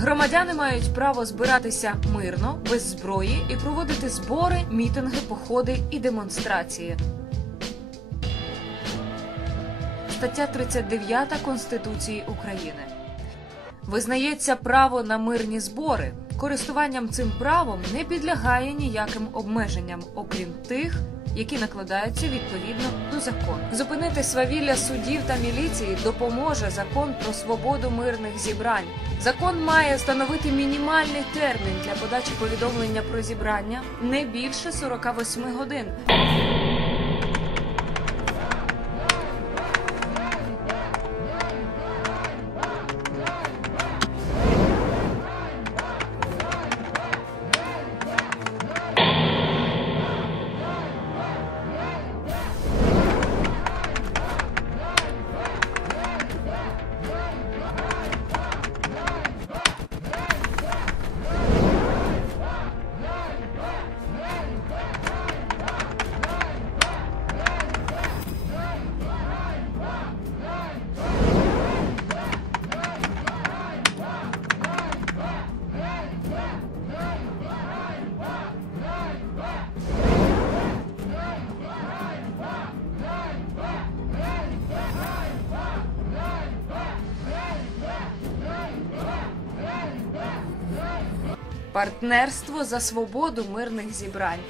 Громадяни мають право збиратися мирно, без зброї і проводити збори, мітинги, походи і демонстрації. Стаття 39 Конституції України. Визнається право на мирні збори. Користуванням цим правом не підлягає ніяким обмеженням, окрім тих, які накладаються відповідно до закону. Зупинити свавілля судів та міліції допоможе закон про свободу мирних зібрань. Закон має встановити мінімальний термін для подачі повідомлення про зібрання не більше 48 годин. Партнерство за свободу мирних зібрань.